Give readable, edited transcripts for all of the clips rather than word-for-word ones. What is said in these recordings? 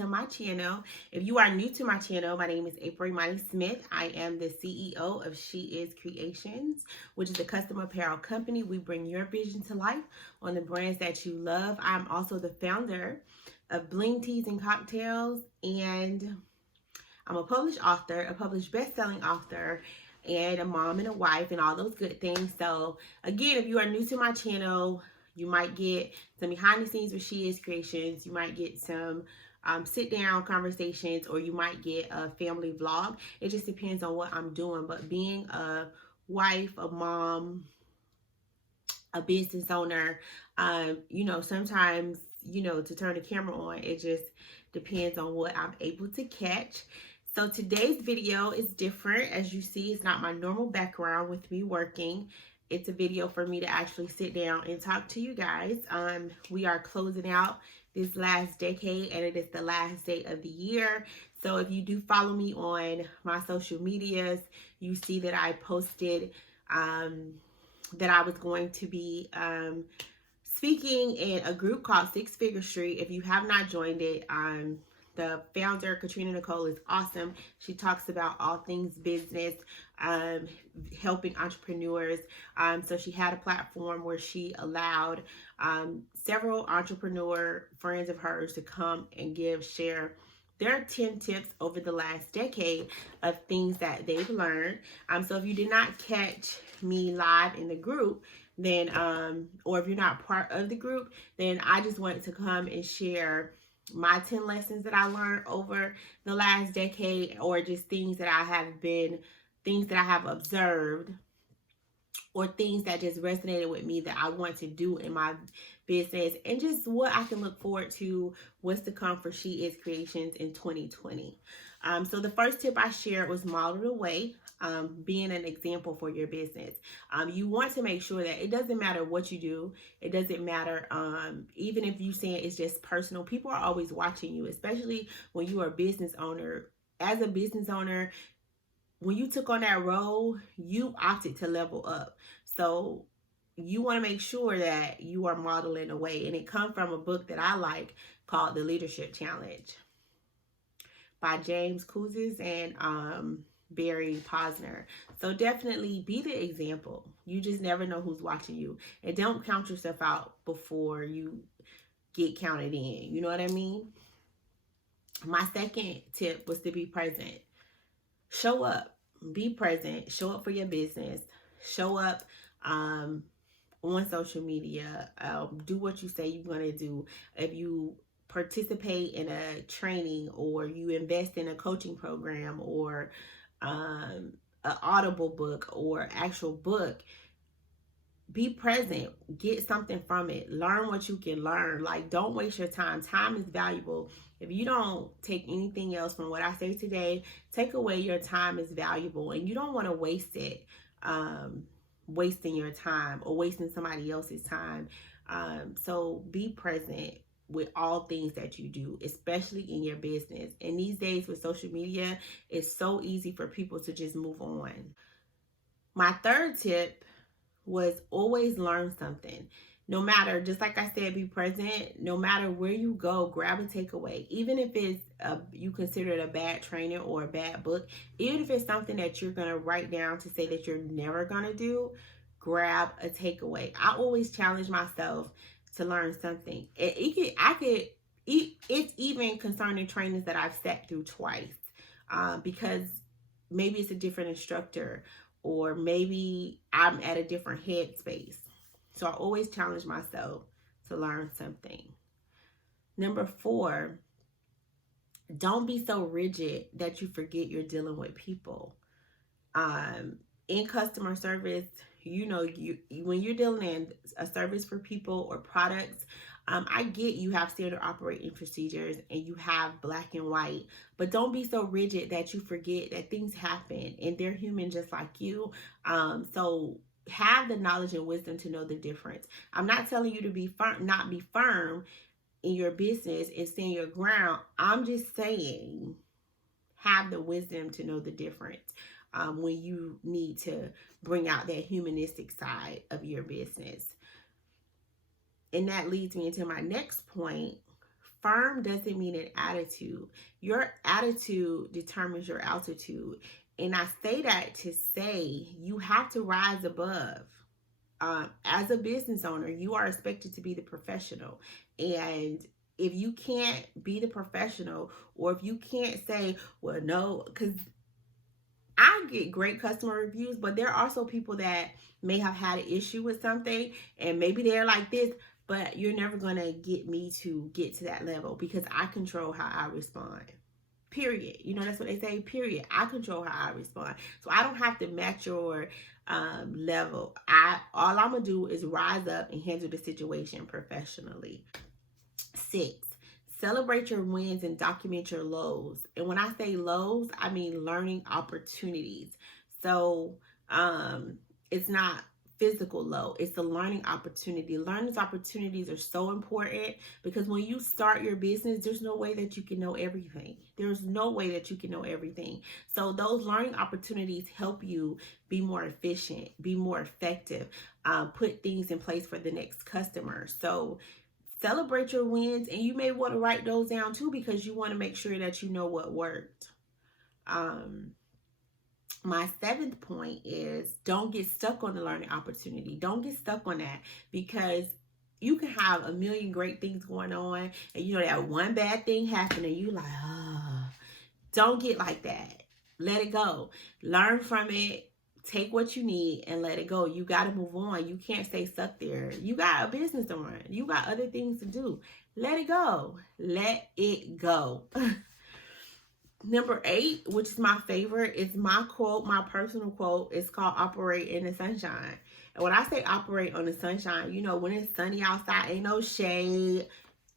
to my channel. If you are new to my channel, my name is aprilimanismith. I am the CEO of She Is Creations, which is a custom apparel company. We bring your vision to life on the brands that you love. I'm also the founder of Bling Teas and Cocktails, and I'm a published author, a published best-selling author, and a mom and a wife and all those good things. So again, if you are new to my channel, you might get some behind the scenes with She Is Creations. You might get some sit down conversations, or you might get a family vlog. It just depends on what I'm doing. But being a wife, a mom, a business owner, you know, sometimes, you know, to turn the camera on, it just depends on what I'm able to catch. So today's video is different. As you see, it's not my normal background with me working. It's a video for me to actually sit down and talk to you guys. We are closing out this last decade, and it is the last day of the year. So if you do follow me on my social medias, you see that I posted that I was going to be speaking in a group called Six Figure Street. If you have not joined it, the founder, Katrina Nicole, is awesome. She talks about all things business, helping entrepreneurs. So she had a platform where she allowed several entrepreneur friends of hers to come and share their 10 tips over the last decade of things that they've learned. So if you did not catch me live in the group, then, or if you're not part of the group, then I just wanted to come and share my 10 lessons that I learned over the last decade, or just things that I have observed, or things that just resonated with me that I want to do in my business, and just what I can look forward to, what's to come for She Is Creations in 2020. So the first tip I shared was model the way, being an example for your business. You want to make sure that it doesn't matter what you do. It doesn't matter, even if you saying it's just personal, people are always watching you, especially when you are a business owner. As a business owner, when you took on that role, you opted to level up. So you want to make sure that you are modeling a way. And it comes from a book that I like called The Leadership Challenge by James Kouzes and Barry Posner. So definitely be the example. You just never know who's watching you. And don't count yourself out before you get counted in. You know what I mean? My second tip was to be present. Show up, be present, show up for your business, show up on social media, do what you say you're going to do. If you participate in a training, or you invest in a coaching program, or an Audible book or actual book, be present, get something from it, learn what you can learn. Like, don't waste your time. Time is valuable. If you don't take anything else from what I say today, take away your time is valuable, and you don't want to waste it, wasting your time or wasting somebody else's time. So be present with all things that you do, especially in your business. And these days with social media, it's so easy for people to just move on. My third tip was always learn something. No matter, just like I said, be present. No matter where you go, grab a takeaway. Even if it's you consider it a bad training or a bad book, even if it's something that you're going to write down to say that you're never going to do, grab a takeaway. I always challenge myself to learn something. It's even concerning trainings that I've sat through twice, because maybe it's a different instructor, or maybe I'm at a different headspace. So I always challenge myself to learn something. Number 4, don't be so rigid that you forget you're dealing with people. In customer service, you know, when you're dealing in a service for people or products, I get you have standard operating procedures and you have black and white, but don't be so rigid that you forget that things happen and they're human just like you. So have the knowledge and wisdom to know the difference. I'm not telling you to be firm, not be firm in your business and stand your ground. I'm just saying, have the wisdom to know the difference when you need to bring out that humanistic side of your business. And that leads me into my next point. firm doesn't mean an attitude. Your attitude determines your altitude. And I say that to say you have to rise above. As a business owner, you are expected to be the professional. And if you can't be the professional, or if you can't say, well, no, because I get great customer reviews, but there are also people that may have had an issue with something and maybe they're like this, but you're never going to get me to get to that level because I control how I respond. Period. You know, that's what they say, period. I control how I respond. So I don't have to match your level. All I'm going to do is rise up and handle the situation professionally. 6, celebrate your wins and document your lows. And when I say lows, I mean learning opportunities. So it's not physical low, it's a learning opportunity. Learning opportunities are so important because when you start your business, there's no way that you can know everything. There's no way that you can know everything. So those learning opportunities help you be more efficient, be more effective, put things in place for the next customer. So celebrate your wins, and you may want to write those down too because you want to make sure that you know what worked. My 7th point is don't get stuck on the learning opportunity. Don't get stuck on that because you can have a million great things going on and you know that one bad thing happened and you like, oh, don't get like that. Let it go. Learn from it. Take what you need and let it go. You got to move on. You can't stay stuck there. You got a business to run. You got other things to do. Let it go. Let it go. Number 8, which is my favorite, is my quote, my personal quote. It's called Operate in the Sunshine. And when I say operate on the sunshine, you know, when it's sunny outside, ain't no shade.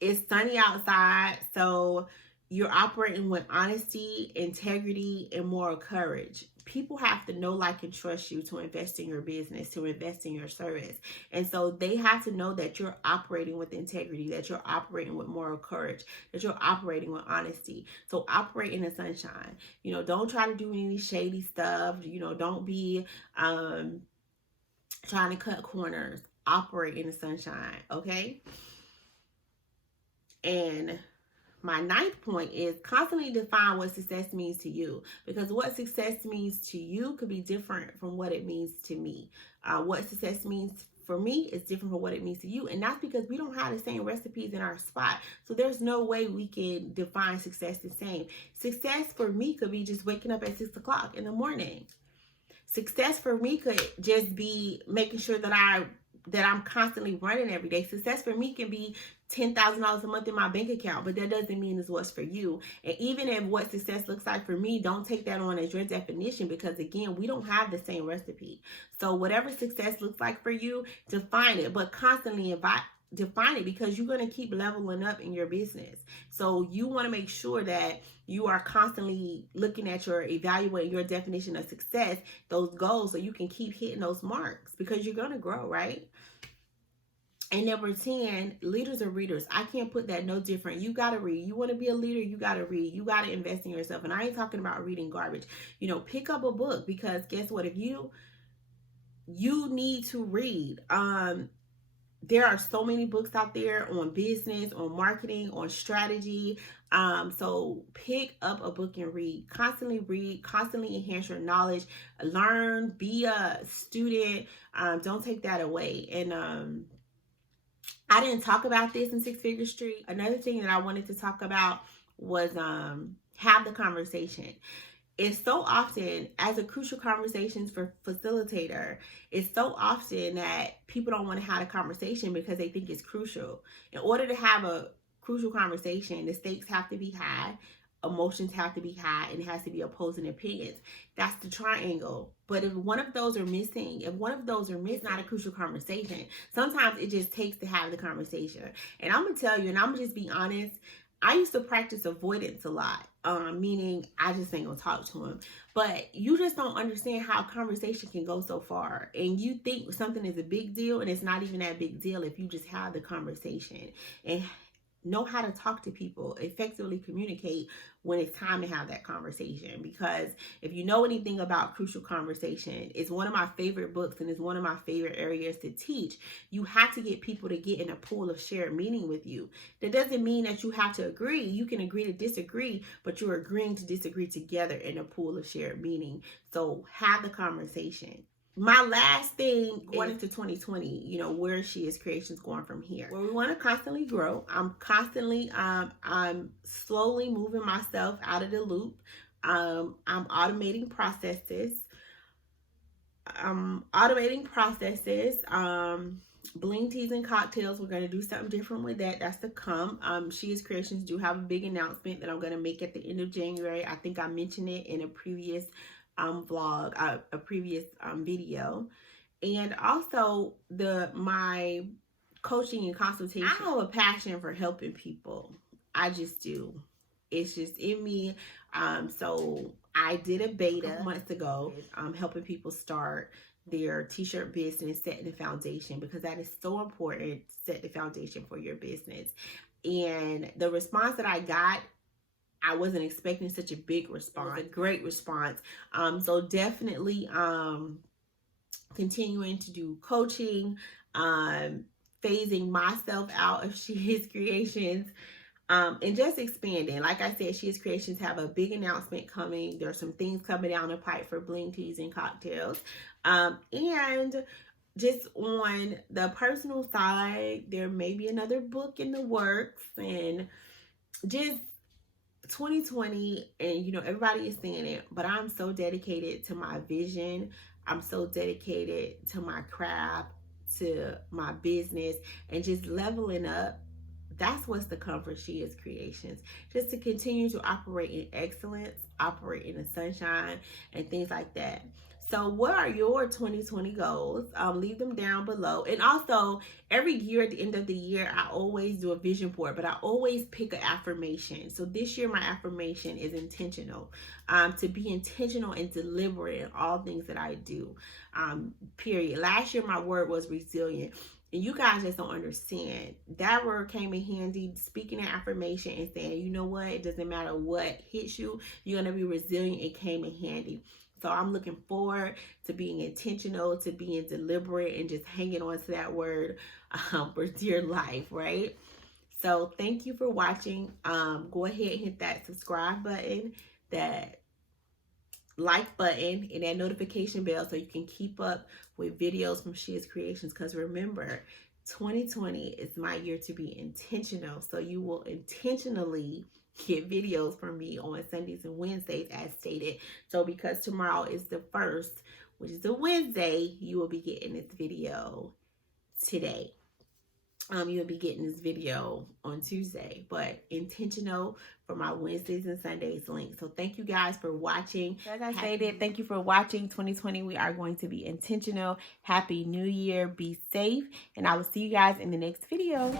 It's sunny outside. So you're operating with honesty, integrity, and moral courage. People have to know, like, and trust you to invest in your business, to invest in your service. And so they have to know that you're operating with integrity, that you're operating with moral courage, that you're operating with honesty. So operate in the sunshine. You know, don't try to do any shady stuff. You know, don't be trying to cut corners. Operate in the sunshine, okay? And my 9th point is constantly define what success means to you, because what success means to you could be different from what it means to me. What success means for me is different from what it means to you. And that's because we don't have the same recipes in our spot. So there's no way we can define success the same. Success for me could be just waking up at 6 o'clock in the morning. Success for me could just be making sure that I'm constantly running every day. Success for me can be $10,000 a month in my bank account, but that doesn't mean it's what's for you. And even if what success looks like for me, don't take that on as your definition, because again, we don't have the same recipe. So whatever success looks like for you, define it, but constantly define it, because you're going to keep leveling up in your business. So you want to make sure that you are constantly looking at evaluating your definition of success, those goals, so you can keep hitting those marks, because you're going to grow, right? And number 10, leaders are readers. I can't put that no different. You got to read. You want to be a leader, you got to read. You got to invest in yourself. And I ain't talking about reading garbage. You know, pick up a book, because guess what? If you need to read. There are so many books out there on business, on marketing, on strategy. So pick up a book and read. Constantly enhance your knowledge. Learn, be a student. Don't take that away. And I didn't talk about this in 6 Figure Street. Another thing that I wanted to talk about was have the conversation. It's so often, as a crucial conversations for facilitator, it's so often that people don't want to have a conversation because they think it's crucial. In order to have a crucial conversation, the stakes have to be high, emotions have to be high, and it has to be opposing opinions. That's the triangle. But if one of those are missing, not a crucial conversation. Sometimes it just takes to have the conversation. And I'm going to tell you, and I'm going to just be honest, I used to practice avoidance a lot, meaning I just ain't gonna talk to him. But you just don't understand how a conversation can go so far. And you think something is a big deal, and it's not even that big deal if you just have the conversation. And know how to talk to people, effectively communicate when it's time to have that conversation. Because if you know anything about Crucial Conversation, it's one of my favorite books and it's one of my favorite areas to teach. You have to get people to get in a pool of shared meaning with you. That doesn't mean that you have to agree. You can agree to disagree, but you're agreeing to disagree together in a pool of shared meaning. So have the conversation. My last thing going into 2020, you know, where She Is Creations going from here? Well, we want to constantly grow. I'm constantly, I'm slowly moving myself out of the loop. I'm automating processes. Bling teas and cocktails. We're going to do something different with that. That's to come. She Is Creations do have a big announcement that I'm going to make at the end of January. I think I mentioned it in a previous vlog, a previous video. And also my coaching and consultation. I have a passion for helping people. I just do. It's just in me. So I did a beta months ago, helping people start their t-shirt business, setting the foundation, because that is so important to set the foundation for your business. And the response that I got, I wasn't expecting such a big response, a great response. So definitely continuing to do coaching, phasing myself out of She Is Creations, and just expanding. Like I said, She Is Creations have a big announcement coming. There's some things coming down the pipe for Bling Teas and Cocktails. And just on the personal side, there may be another book in the works, and just 2020, and you know, everybody is saying it, but I'm so dedicated to my vision. I'm so dedicated to my craft, to my business, and just leveling up. That's what's to come for She Is Creations. Just to continue to operate in excellence, operate in the sunshine, and things like that. So what are your 2020 goals? Leave them down below. And also, every year at the end of the year, I always do a vision board, but I always pick an affirmation. So this year, my affirmation is intentional. To be intentional and deliberate in all things that I do, period. Last year, my word was resilient. And you guys just don't understand. That word came in handy, speaking an affirmation and saying, you know what, it doesn't matter what hits you, you're going to be resilient. It came in handy. So I'm looking forward to being intentional, to being deliberate, and just hanging on to that word for dear life, right? So thank you for watching. Go ahead and hit that subscribe button, that like button, and that notification bell so you can keep up with videos from She Is Creations. Because remember, 2020 is my year to be intentional. So you will intentionally get videos from me on Sundays and Wednesdays as stated. So because tomorrow is the 1st, which is a Wednesday, you will be getting this video today. You'll be getting this video on Tuesday, but intentional for my Wednesdays and Sundays link. So thank you guys for watching. As I stated, thank you for watching. 2020, we are going to be intentional. Happy New Year. Be safe. And I will see you guys in the next video.